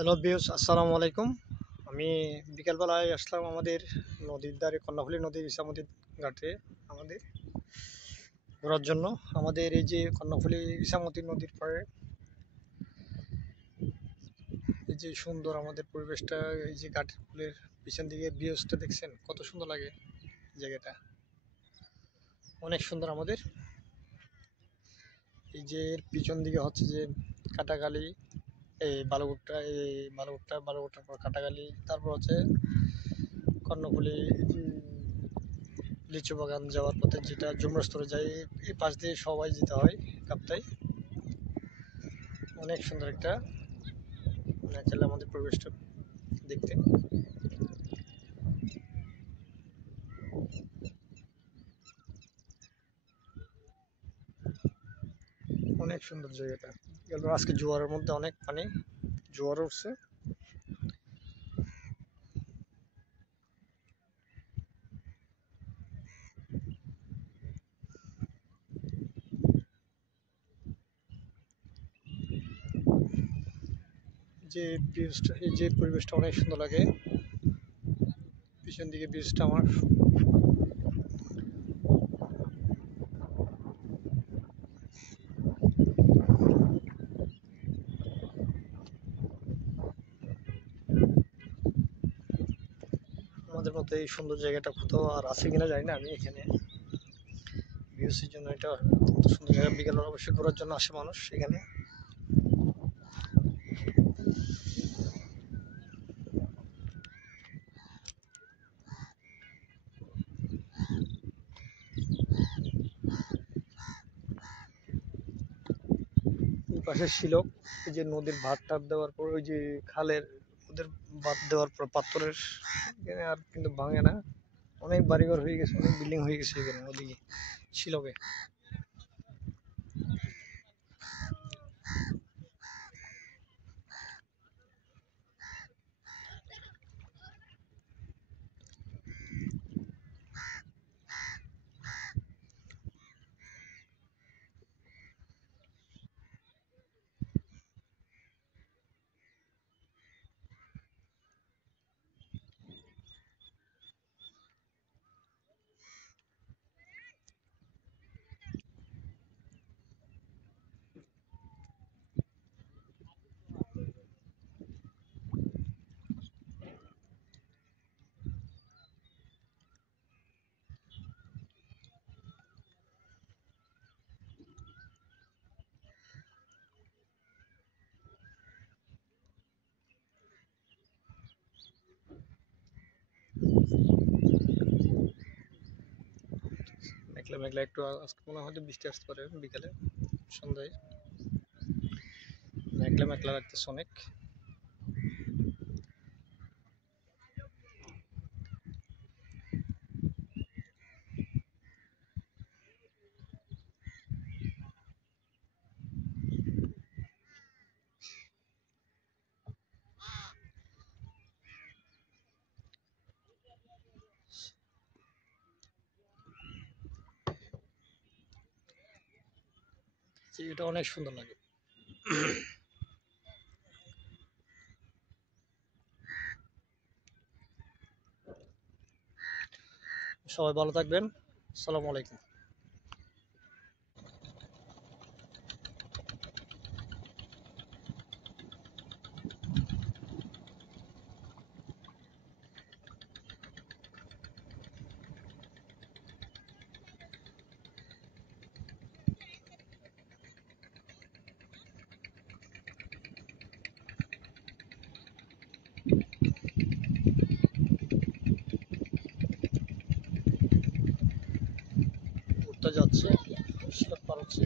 হ্যালো বিয়স, আসসালামু আলাইকুম। আমি বিকালবেলায় আসলাম আমাদের নদীর ধারে, কর্ণফুলী নদীর ইসামতি ঘাটে আমাদের ঘোরার জন্য। আমাদের এই যে কর্ণফুলী ইসামতি নদীর পাড়ে এই যে সুন্দর আমাদের পরিবেশটা, এই যে ঘাটের ফুলের পিছন দিকে ভিউজটা দেখছেন কত সুন্দর লাগে। জায়গাটা অনেক সুন্দর আমাদের। এই যে এর পিছন দিকে হচ্ছে যে কাটাখালী, এই বালুঘাটটার পর কাটাখালী, তারপর হচ্ছে কর্ণফুলী, লিচু বাগান যাওয়ার পথে যেটা জুমরাস্তরে যায়, এই পাশ দিয়ে সবাই যেতে হয় কাপ্তাই। অনেক সুন্দর একটা ন্যাচারাল আমাদের পরিবেশটা দেখতে। অনেক সুন্দর জায়গাটা। গেল আজকে জোয়ারের মধ্যে অনেক পানি, জোয়ার উঠছে। যে ব্রিজটা, এই যে পরিবেশটা অনেক সুন্দর লাগে। পিছন দিকে ব্রিজটা আমার আমাদের মতো এই সুন্দর জায়গাটা কোথাও আর আছে কিনা জানি না। আমি এখানে ভিউসের জন্য এটা এত সুন্দর জায়গা, বিকেলে অবশ্যই ঘোরার জন্য আসে মানুষ এখানে। পাশে শিলক, এই যে নদীর ভাত টাত দেওয়ার পর ওই যে খালের ওদের বাদ দেওয়ার পর পাথরের এখানে আর কিন্তু ভাঙে না। অনেক বাড়িঘর হয়ে গেছে, অনেক বিল্ডিং হয়ে গেছে এখানে ওদিকে শিলকে। মেঘলা মেঘলা, একটু আজকে মনে হয় হয়তো বৃষ্টি আসতে পারে বিকালে, সন্ধ্যায়। মেঘলা মেঘলা লাগতেছে অনেক। এটা অনেক সুন্দর লাগে। সবাই ভালো থাকবেন। আসসালামু আলাইকুম। উঠতে যাচ্ছে, শিলক পার হচ্ছে।